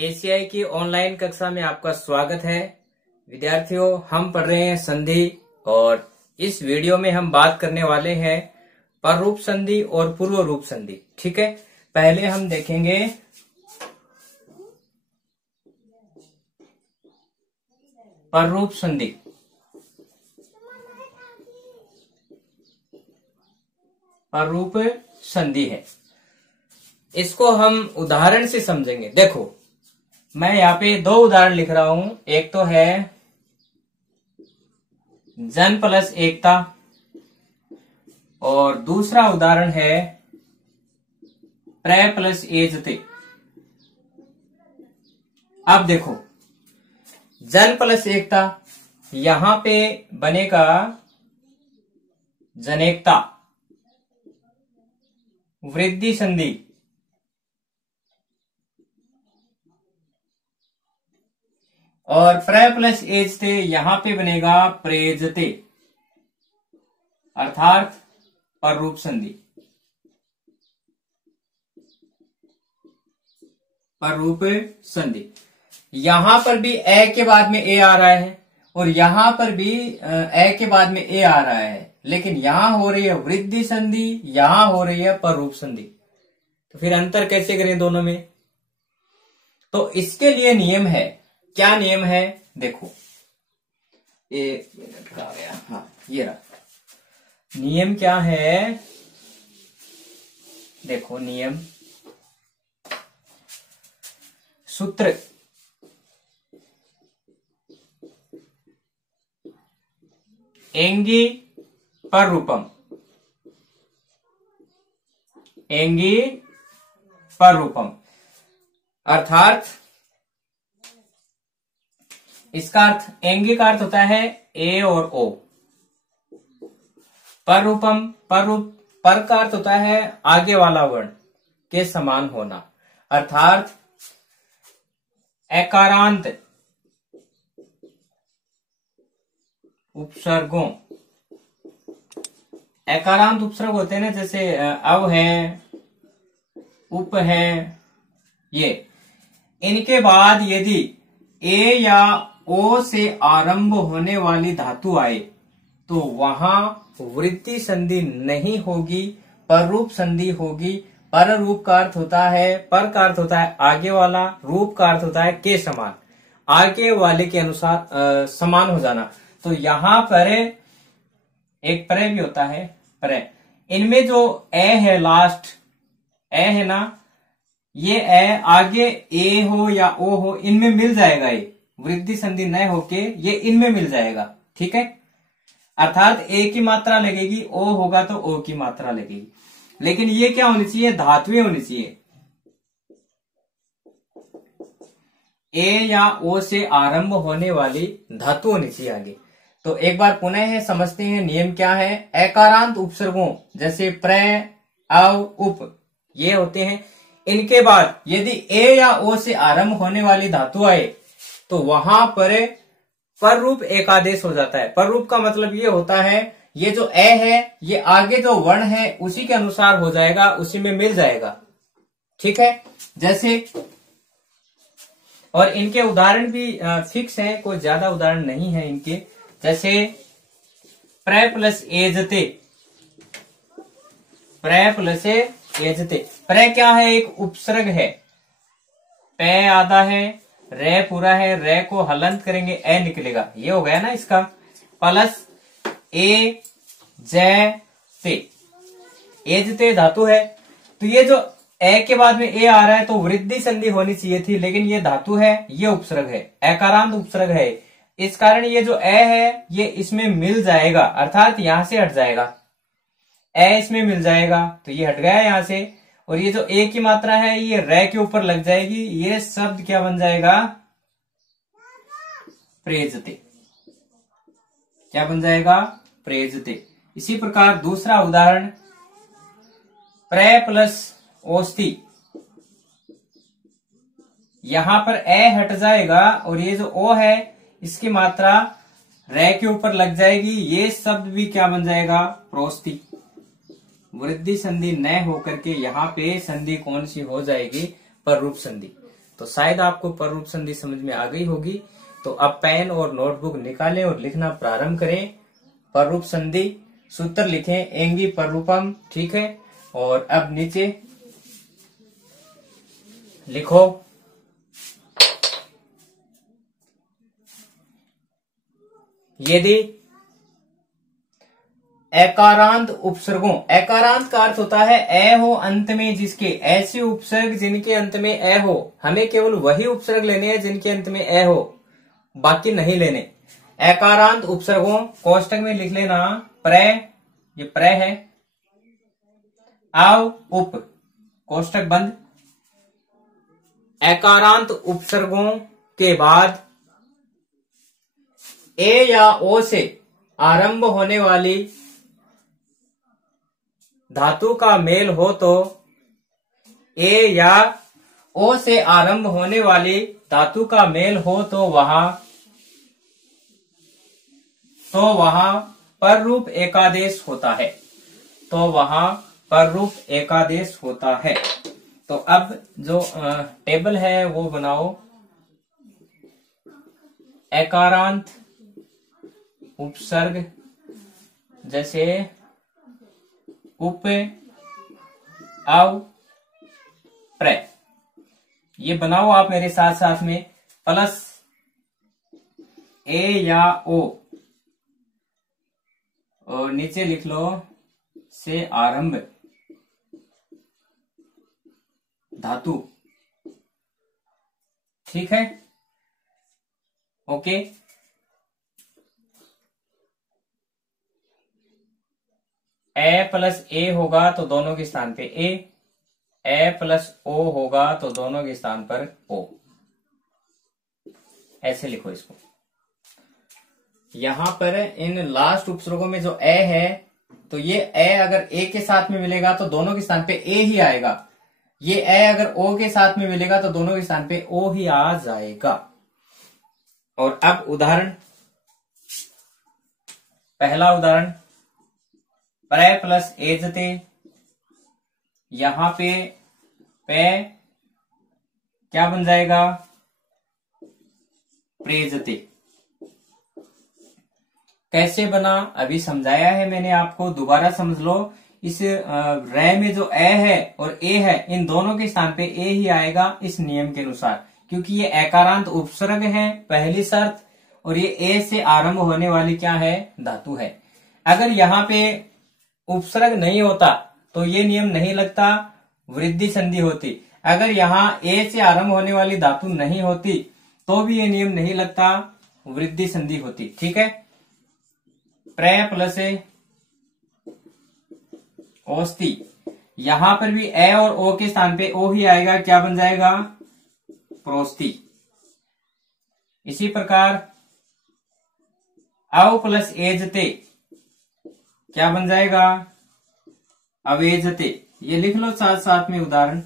ACI की online कक्षा में आपका स्वागत है। विद्यार्थियों, हम पढ़ रहे हैं संधि और इस वीडियो में हम बात करने वाले हैं पररूप संधि और पूर्व रूप संधि। ठीक है, पहले हम देखेंगे पररूप संधि। पररूप संधि है, इसको हम उदाहरण से समझेंगे। देखो, मैं यहाँ पे दो उदाहरण लिख रहा हूं। एक तो है जन प्लस एकता और दूसरा उदाहरण है प्र प्लस एजते। अब देखो, जन प्लस एकता, यहां पे बनेगा जनेकता, वृद्धि संधि, और प्र प्लस एजते यहां पे बनेगा प्रेजते, अर्थात पररूप संधि। पररूप संधि, यहां पर भी ए के बाद में ए आ रहा है और यहां पर भी ए के बाद में ए आ रहा है, लेकिन यहां हो रही है वृद्धि संधि, यहां हो रही है पररूप संधि। तो फिर अंतर कैसे करें दोनों में? तो इसके लिए नियम है। क्या नियम है? देखो, एक मिनट आ गया, हाँ ये रहा। नियम क्या है? देखो, नियम सूत्र एंगी पररूपम, एंगी पररूपम, अर्थात इसका अर्थ, एंगी का अर्थ होता है ए और ओ। पररूपम, पर का अर्थ होता है आगे वाला वर्ण के समान होना, अर्थात एकारांत उपसर्गों। एकारांत उपसर्ग होते हैं ना, जैसे अव है, उप है, ये इनके बाद यदि ए या ओ से आरंभ होने वाली धातु आए तो वहां वृद्धि संधि नहीं होगी, पररूप संधि होगी। पर रूप का अर्थ होता है, पर का अर्थ होता है आगे वाला, रूप का अर्थ होता है के समान, आगे वाले के अनुसार समान हो जाना। तो यहां पर एक प्र भी होता है, प्र। इनमें जो ए है, लास्ट ए है ना, ये ए आगे ए हो या ओ हो, इनमें मिल जाएगा। ये वृद्धि संधि न होके ये इनमें मिल जाएगा। ठीक है, अर्थात ए की मात्रा लगेगी, ओ होगा तो ओ की मात्रा लगेगी। लेकिन ये क्या होनी चाहिए? धातुएं होनी चाहिए। ए या ओ से आरंभ होने वाली धातु होनी चाहिए आगे। तो एक बार पुनः समझते हैं नियम क्या है। एकारांत उपसर्गों जैसे प्र, अव, उप, ये होते हैं। इनके बाद यदि ए या ओ से आरंभ होने वाली धातु आए तो वहां पर रूप एकादेश हो जाता है। पर रूप का मतलब ये होता है, ये जो ए है ये आगे जो वर्ण है उसी के अनुसार हो जाएगा, उसी में मिल जाएगा। ठीक है, जैसे, और इनके उदाहरण भी फिक्स हैं, कोई ज्यादा उदाहरण नहीं है इनके। जैसे प्र प्लस एजते, प्र प्लस एजते। प्र क्या है? एक उपसर्ग है। पे आधा है, रे पूरा है, रे को हलंत करेंगे ए निकलेगा, ये हो गया ना इसका। प्लस ए जय ते, एजते धातु है। तो ये जो ए के बाद में ए आ रहा है तो वृद्धि संधि होनी चाहिए थी, लेकिन ये धातु है, ये उपसर्ग है, एकारांत उपसर्ग है। इस कारण ये जो ए है ये इसमें मिल जाएगा, अर्थात यहां से हट जाएगा। ए इसमें मिल जाएगा तो ये हट गया यहां से, और ये जो ए की मात्रा है ये रे के ऊपर लग जाएगी। ये शब्द क्या बन जाएगा? प्रेजते। क्या बन जाएगा? प्रेजते। इसी प्रकार दूसरा उदाहरण प्र प्लस ओस्ति, यहां पर ए हट जाएगा और ये जो ओ है इसकी मात्रा रे के ऊपर लग जाएगी। ये शब्द भी क्या बन जाएगा? प्रोस्ति। वृद्धि संधि न होकर के यहाँ पे संधि कौन सी हो जाएगी? पररूप संधि। तो शायद आपको पररूप संधि समझ में आ गई होगी। तो अब पेन और नोटबुक निकालें और लिखना प्रारंभ करें। पररूप संधि सूत्र लिखें, एंगी पररूपम, ठीक है। और अब नीचे लिखो, यदि एकारांत उपसर्गों, एकारांत का अर्थ होता है ए हो अंत में जिसके, ऐसे उपसर्ग जिनके अंत में ए हो, हमें केवल वही उपसर्ग लेने हैं जिनके अंत में ए हो, बाकी नहीं लेने। एकारांत उपसर्गों कोष्टक में लिख लेना प्रे, ये प्रे है, आव उप, कोष्टक बंद। एकारांत उपसर्गों के बाद ए या ओ से आरंभ होने वाली धातु का मेल हो तो, ए या ओ से आरंभ होने वाली धातु का मेल हो तो वहां पररूप एकादेश होता है, तो वहां पररूप एकादेश होता है। तो अब जो टेबल है वो बनाओ। एकारांत उपसर्ग जैसे उप, आव, प्रे, ये बनाओ आप मेरे साथ साथ में। प्लस ए या ओ, और नीचे लिख लो से आरंभ धातु, ठीक है, ओके। ए प्लस ए होगा तो दोनों के स्थान पे ए प्लस ओ होगा तो दोनों के स्थान पर ओ, ऐसे लिखो इसको। यहां पर इन लास्ट उपसर्गों में जो ए है, तो ये ए अगर ए के साथ में मिलेगा तो दोनों के स्थान पे ए ही आएगा, ये ए अगर ओ के साथ में मिलेगा तो दोनों के स्थान पे ओ ही आ जाएगा। और अब उदाहरण, पहला उदाहरण, प्रे प्लस एजते, यहां पे क्या बन जाएगा, प्रेजते। कैसे बना अभी समझाया है मैंने आपको, दोबारा समझ लो। इस रे में जो ए है और ए है, इन दोनों के स्थान पे ए ही आएगा इस नियम के अनुसार, क्योंकि ये एकारांत उपसर्ग है, पहली शर्त, और ये ए से आरंभ होने वाली क्या है, धातु है। अगर यहाँ पे उपसर्ग नहीं होता तो ये नियम नहीं लगता, वृद्धि संधि होती। अगर यहाँ ए से आरंभ होने वाली धातु नहीं होती तो भी ये नियम नहीं लगता, वृद्धि संधि होती, ठीक है। प्रे प्लस ओस्ति, यहां पर भी ए और ओ के स्थान पे ओ ही आएगा, क्या बन जाएगा, प्रोस्ति। इसी प्रकार अव प्लस एजते क्या बन जाएगा, अवेजते। ये लिख लो साथ साथ में, उदाहरण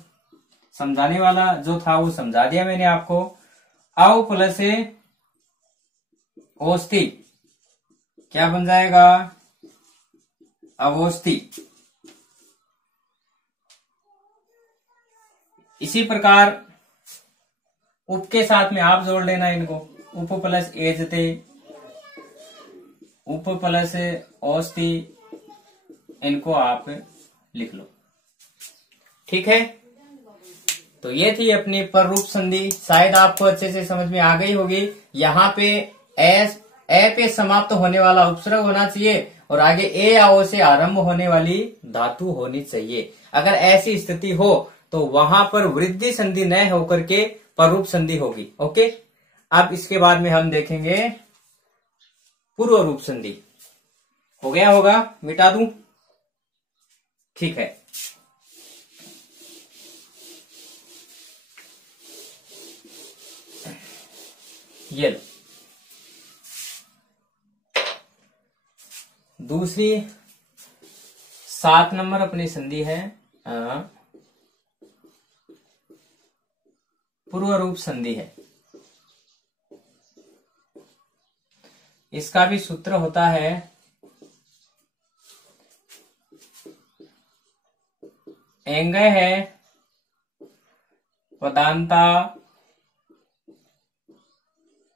समझाने वाला जो था वो समझा दिया मैंने आपको। अव प्लस ओस्ति क्या बन जाएगा, अवोस्ति। इसी प्रकार उप के साथ में आप जोड़ लेना इनको, उप प्लस एजते, उप प्लस औस्ति, इनको आप लिख लो, ठीक है। तो ये थी अपनी पररूप संधि, शायद आपको अच्छे से समझ में आ गई होगी। यहाँ पे ए पे समाप्त होने वाला उपसर्ग होना चाहिए और आगे ए या ओ से आरंभ होने वाली धातु होनी चाहिए। अगर ऐसी स्थिति हो तो वहां पर वृद्धि संधि न होकर के पररूप संधि होगी, ओके। अब इसके बाद में हम देखेंगे पूर्व रूप संधि। हो गया होगा, मिटा दूं, ठीक है। ये लो, दूसरी 7 नंबर अपनी संधि है पूर्व रूप संधि है। इसका भी सूत्र होता है एंगय है पदांता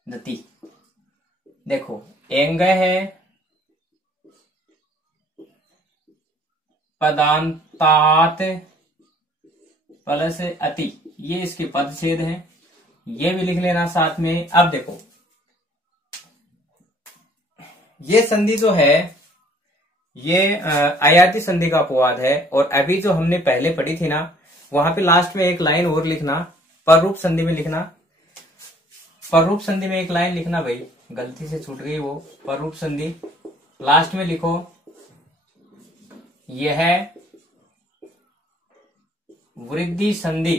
दति। देखो एंग है, पदांतात प्लस अति, ये इसके पदछेद हैं, ये भी लिख लेना साथ में। अब देखो ये संधि जो है ये अयाति संधि का अपवाद है, और अभी जो हमने पहले पढ़ी थी ना, वहां पे लास्ट में एक लाइन और लिखना, पररूप संधि में लिखना, पररूप संधि में एक लाइन लिखना भाई, गलती से छूट गई वो। पररूप संधि लास्ट में लिखो, यह वृद्धि संधि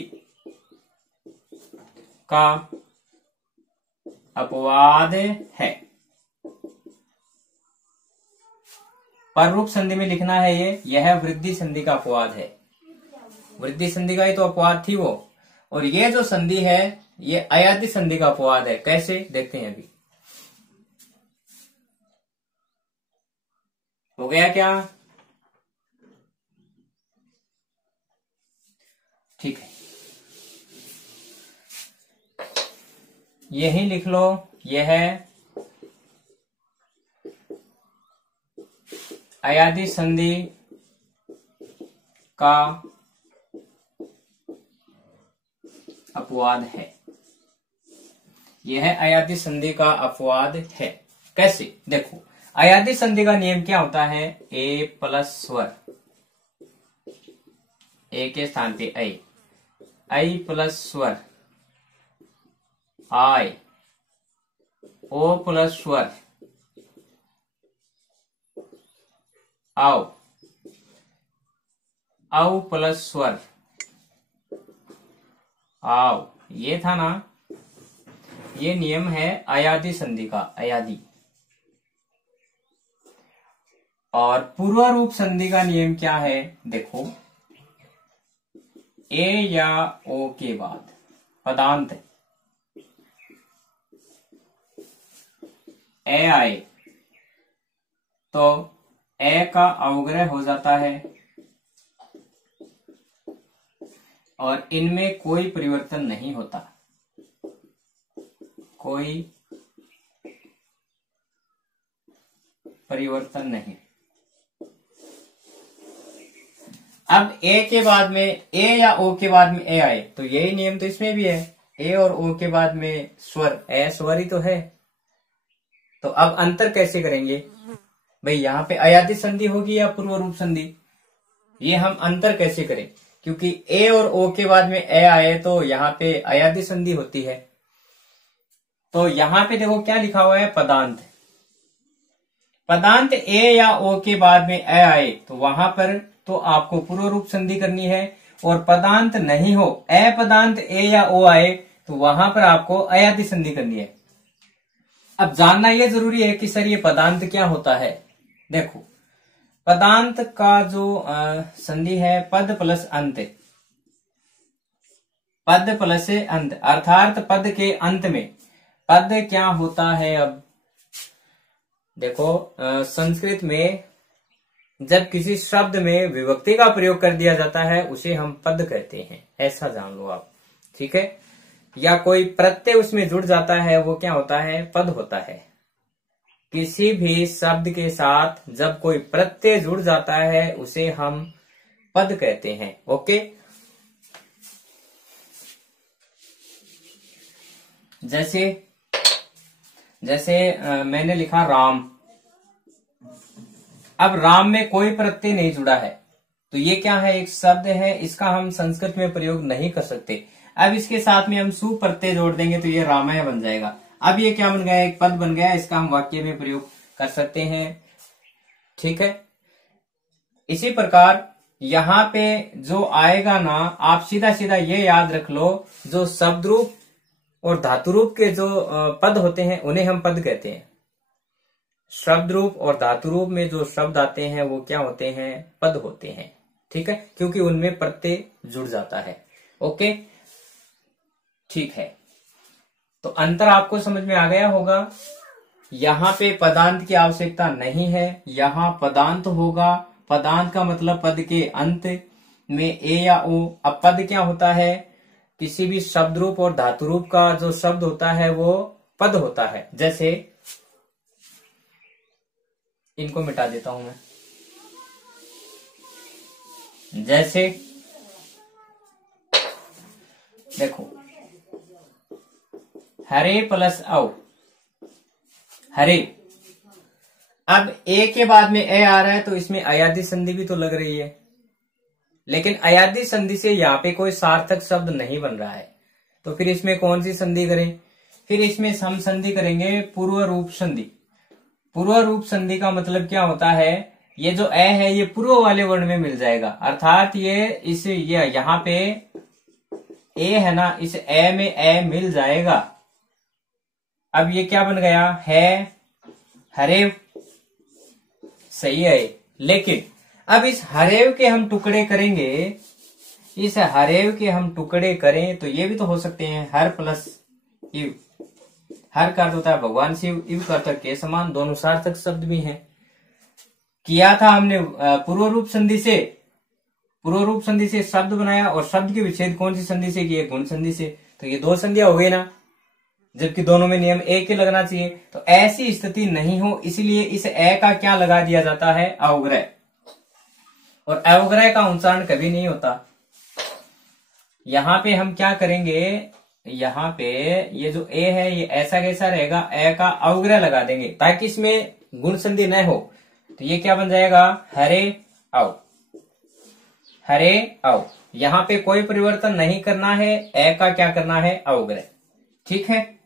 का अपवाद है। पररूप संधि में लिखना है यह वृद्धि संधि का अपवाद है। वृद्धि संधि का ही तो अपवाद थी वो, और ये जो संधि है ये अयाति संधि का अपवाद है। कैसे देखते हैं अभी। हो गया क्या? ठीक है, यही लिख लो, यह अयाति संधि का अपवाद है। यह अयाति संधि का अपवाद है। कैसे देखो, अयाति संधि का नियम क्या होता है? ए प्लस स्वर, ए के स्थान पे आई प्लस स्वर, आई, ओ प्लस स्वर, आओ, औ प्लस स्वर, आओ। ये था ना, ये नियम है अयाति संधि का, अयादि। और पूर्व रूप संधि का नियम क्या है? देखो ए या ओ के बाद पदांत ए आए तो ए का अवग्रह हो जाता है, और इनमें कोई परिवर्तन नहीं होता, कोई परिवर्तन नहीं। अब ए के बाद में ए या ओ के बाद में ए आए तो यही नियम तो इसमें भी है, ए और ओ के बाद में स्वर, ए स्वर ही तो है। तो अब अंतर कैसे करेंगे भाई? यहाँ पे अयाति संधि होगी या पूर्व रूप संधि, ये हम अंतर कैसे करें? क्योंकि ए और ओ के बाद में ए आए तो यहाँ पे अयाति संधि होती है। तो यहाँ पे देखो क्या लिखा हुआ है? पदांत। पदांत ए या ओ के बाद में ए आए तो वहां पर तो आपको पूर्व रूप संधि करनी है, और पदांत नहीं हो, ए पदांत ए या ओ आए तो वहां पर आपको अयाति संधि करनी है। अब जानना यह जरूरी है कि सर ये पदांत क्या होता है। देखो पदांत का जो संधि है पद प्लस अंत, पद प्लस अंत, अर्थात पद के अंत में पद क्या होता है? अब देखो संस्कृत में जब किसी शब्द में विभक्ति का प्रयोग कर दिया जाता है उसे हम पद कहते हैं, ऐसा जान लो आप, ठीक है। या कोई प्रत्यय उसमें जुड़ जाता है वो क्या होता है? पद होता है। किसी भी शब्द के साथ जब कोई प्रत्यय जुड़ जाता है उसे हम पद कहते हैं। ओके, जैसे मैंने लिखा राम। अब राम में कोई प्रत्यय नहीं जुड़ा है तो ये क्या है? एक शब्द है, इसका हम संस्कृत में प्रयोग नहीं कर सकते। अब इसके साथ में हम सु प्रत्यय जोड़ देंगे तो ये रामाय बन जाएगा। अब ये क्या बन गया? एक पद बन गया, इसका हम वाक्य में प्रयोग कर सकते हैं, ठीक है। इसी प्रकार यहाँ पे जो आएगा ना, आप सीधा सीधा ये याद रख लो, जो शब्द रूप और धातु रूप के जो पद होते हैं उन्हें हम पद कहते हैं। शब्द रूप और धातु रूप में जो शब्द आते हैं वो क्या होते हैं? पद होते हैं, ठीक है, क्योंकि उनमें प्रत्यय जुड़ जाता है। ओके, ठीक है। तो अंतर आपको समझ में आ गया होगा। यहाँ पे पदांत की आवश्यकता नहीं है, यहाँ पदांत होगा। पदांत का मतलब पद के अंत में ए या ओ। अब पद क्या होता है? किसी भी शब्द रूप और धातु रूप का जो शब्द होता है वो पद होता है। जैसे इनको मिटा देता हूं मैं। जैसे देखो, हरे प्लस औ, हरे। अब ए के बाद में ए आ रहा है तो इसमें अयादी संधि भी तो लग रही है, लेकिन अयादी संधि से यहाँ पे कोई सार्थक शब्द नहीं बन रहा है। तो फिर इसमें कौन सी संधि करें? फिर इसमें हम संधि करेंगे पूर्व रूप संधि। पूर्व रूप संधि का मतलब क्या होता है? ये जो ए है ये पूर्व वाले वर्ण में मिल जाएगा, अर्थात ये यहाँ पे ए है ना, इस ए में ए मिल जाएगा। अब ये क्या बन गया है? हरेव। सही है। लेकिन अब इस हरेव के हम टुकड़े करेंगे, इस हरेव के हम टुकड़े करें तो ये भी तो हो सकते हैं, हर प्लस इव। हर का अर्थ होता है भगवान शिव, इव का अर्थ के समान, दोनों सार्थक शब्द भी हैं। किया था हमने पूर्व रूप संधि से, पूर्व रूप संधि से शब्द बनाया, और शब्द के विच्छेद कौन सी संधि से किए? गुण संधि से। तो ये दो संधियां हो गई ना, जबकि दोनों में नियम एक ही लगना चाहिए। तो ऐसी स्थिति नहीं हो, इसलिए इस ए का क्या लगा दिया जाता है? अवग्रह। और अवग्रह का उच्चारण कभी नहीं होता। यहां पे हम क्या करेंगे? यहाँ पे ये जो ए है ये ऐसा कैसा रहेगा? ए का अवग्रह लगा देंगे ताकि इसमें गुण संधि न हो। तो ये क्या बन जाएगा? हरे औ, हरे औ। यहाँ पे कोई परिवर्तन नहीं करना है, ए का क्या करना है? अवग्रह। ठीक है।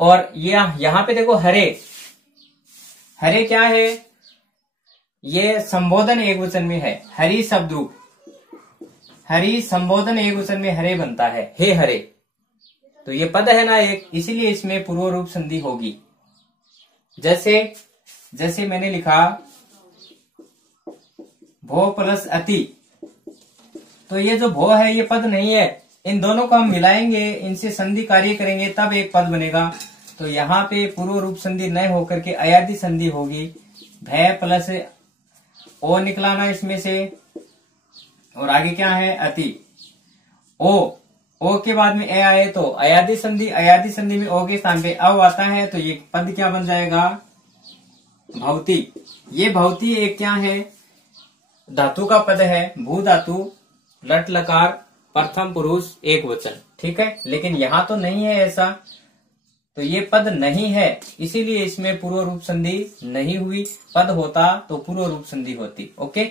और यहाँ पे देखो हरे, हरे क्या है? ये संबोधन एक वचन में है, हरि शब्द रूप, हरि संबोधन एक वचन में हरे बनता है, हे हरे। तो ये पद है ना एक, इसीलिए इसमें पूर्व रूप संधि होगी। जैसे मैंने लिखा भो प्लस अति, तो ये जो भो है ये पद नहीं है, इन दोनों को हम मिलाएंगे, इनसे संधि कार्य करेंगे तब एक पद बनेगा। तो यहाँ पे पूर्व रूप संधि न होकर के अयादी संधि होगी। भय प्लस ओ निकला ना इसमें से, और आगे क्या है? अति। ओ के बाद में ए आए तो अयादी संधि, अयादी संधि में ओ के स्थान पे अव आता है, तो ये पद क्या बन जाएगा? भवती। ये भवती एक क्या है? धातु का पद है, भू धातु, लट लकार, प्रथम पुरुष एक वचन। ठीक है, लेकिन यहाँ तो नहीं है ऐसा, तो ये पद नहीं है, इसीलिए इसमें पूर्व रूप संधि नहीं हुई। पद होता तो पूर्व रूप संधि होती। ओके,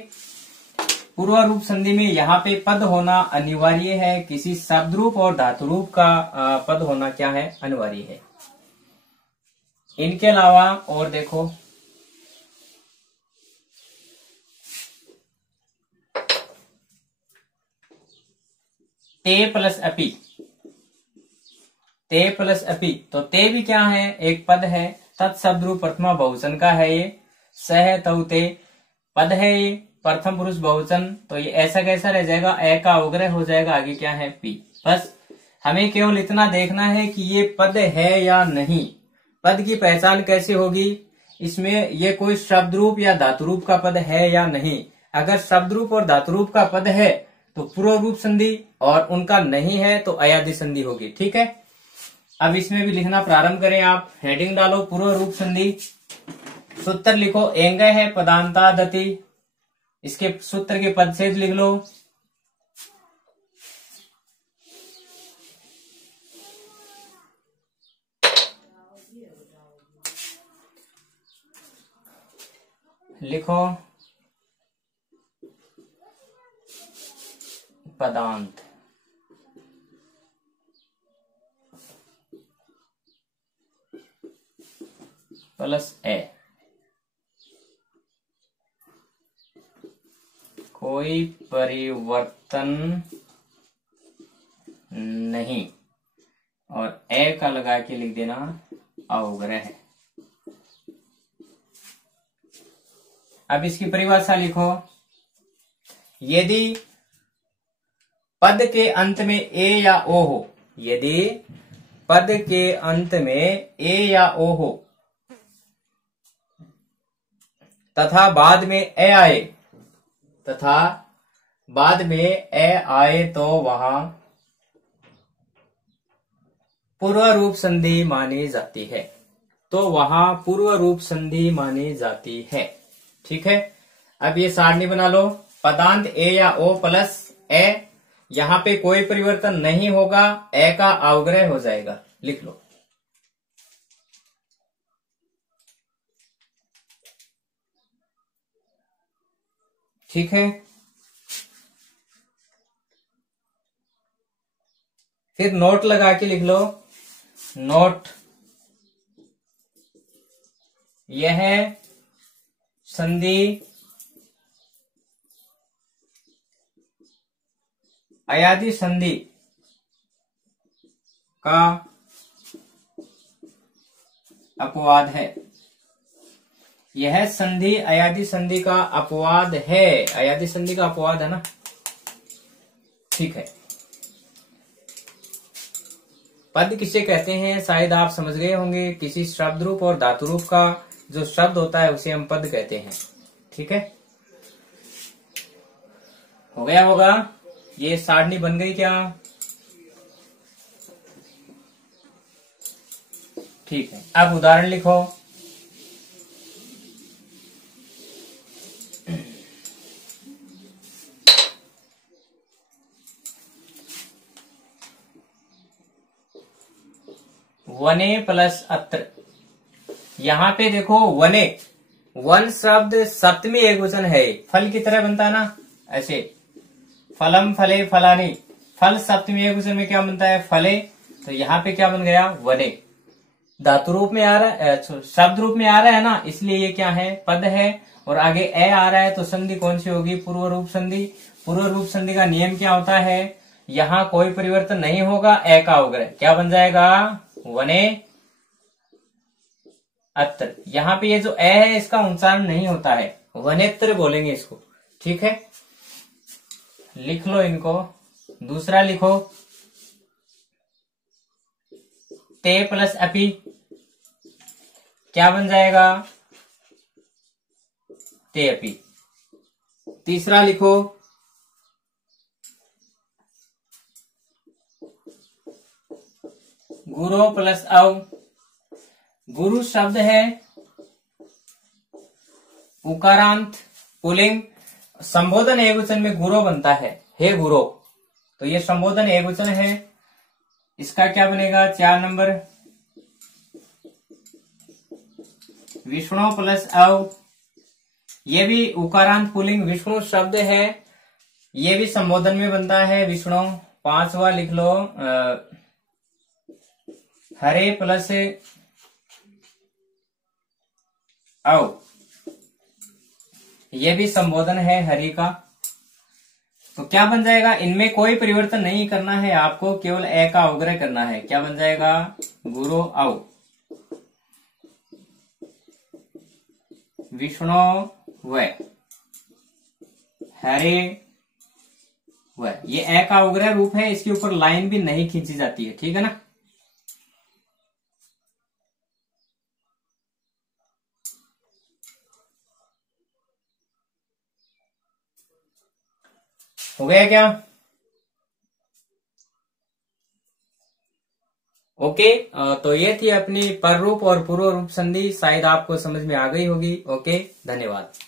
पूर्व रूप संधि में यहाँ पे पद होना अनिवार्य है, किसी शब्द रूप और धातु रूप का पद होना क्या है? अनिवार्य है। इनके अलावा और देखो, ते प्लस अपि, ते प्लस अपि, तो ते भी क्या है? एक पद है, तत्शब्द रूप प्रथमा बहुवचन का है ये, सह तौ ते पद है ये, प्रथम पुरुष बहुवचन। तो ये ऐसा कैसा रह जाएगा? ए का अवग्रह हो जाएगा, आगे क्या है? पी। बस हमें केवल इतना देखना है कि ये पद है या नहीं। पद की पहचान कैसे होगी? इसमें ये कोई शब्द रूप या धातु रूप का पद है या नहीं। अगर शब्द रूप और धातु रूप का पद है तो पूर्व रूप संधि, और उनका नहीं है तो अयादी संधि होगी। ठीक है, अब इसमें भी लिखना प्रारंभ करें। आप हेडिंग डालो पूर्व रूप संधि, सूत्र लिखो, एंग है पदांता दति, इसके सूत्र के पदच्छेद लिख लो। लिखो पदांत, प्लस ए, कोई परिवर्तन नहीं, और ए का लगा के लिख देना अवग्रह। अब इसकी परिभाषा लिखो, यदि पद के अंत में ए या ओ हो, यदि पद के अंत में ए या ओ हो तथा बाद में ए आए, तथा बाद में ए आए, तो वहां पूर्व रूप संधि मानी जाती है, तो वहां पूर्व रूप संधि मानी जाती है। ठीक है, अब ये सारणी बना लो। पदांत ए या ओ प्लस ए, यहां पे कोई परिवर्तन नहीं होगा, ए का अवग्रह हो जाएगा, लिख लो। ठीक है, फिर नोट लगा के लिख लो। नोट, यह संधि अयादी संधि का अपवाद है। यह संधि अयादी संधि का अपवाद है, अयादी संधि का अपवाद है ना। ठीक है, पद किसे कहते हैं शायद आप समझ गए होंगे। किसी शब्द रूप और धातु रूप का जो शब्द होता है उसे हम पद कहते हैं। ठीक है, हो गया होगा, ये सारणी बन गई क्या? ठीक है, अब उदाहरण लिखो। वने प्लस अत्र, यहां पे देखो वने, वन शब्द सप्तमी एकवचन है, फल की तरह बनता है ना, ऐसे फलम फले फलानी, फल सप्तमी एकवचन में क्या बनता है? फले। तो यहाँ पे क्या बन गया? वने। धातु रूप में आ रहा है, शब्द रूप में आ रहा है ना, इसलिए ये क्या है? पद है। और आगे ए आ रहा है तो संधि कौन सी होगी? पूर्व रूप संधि। पूर्व रूप संधि का नियम क्या होता है? यहाँ कोई परिवर्तन नहीं होगा, ए का अवग्रह क्या बन जाएगा? वने अत्र। यहाँ पे ये जो ए है इसका उच्चारण नहीं होता है, वनेत्र बोलेंगे इसको। ठीक है, लिख लो इनको। दूसरा लिखो, ते प्लस अपि, क्या बन जाएगा? ते अपि। तीसरा लिखो, गुरु प्लस अव, गुरु शब्द है उकारांत पुल्लिंग, संबोधन एकवचन में गुरु बनता है, हे गुरु। तो ये संबोधन एकवचन है, इसका क्या बनेगा? 4 नंबर। विष्णु प्लस अव, ये भी उकारांत पुल्लिंग विष्णु शब्द है, ये भी संबोधन में बनता है, विष्णु। 5वां लिख लो, हरे प्लस अव, ये भी संबोधन है हरि का। तो क्या बन जाएगा? इनमें कोई परिवर्तन नहीं करना है आपको, केवल ए का अवग्रह करना है। क्या बन जाएगा? गुरु अव, विष्णु व, हरे व। ये ए का अवग्रह रूप है, इसके ऊपर लाइन भी नहीं खींची जाती है। ठीक है ना। हो गया क्या? ओके, तो ये थी अपनी पर रूप और पूर्व रूप संधि, शायद आपको समझ में आ गई होगी। ओके, धन्यवाद।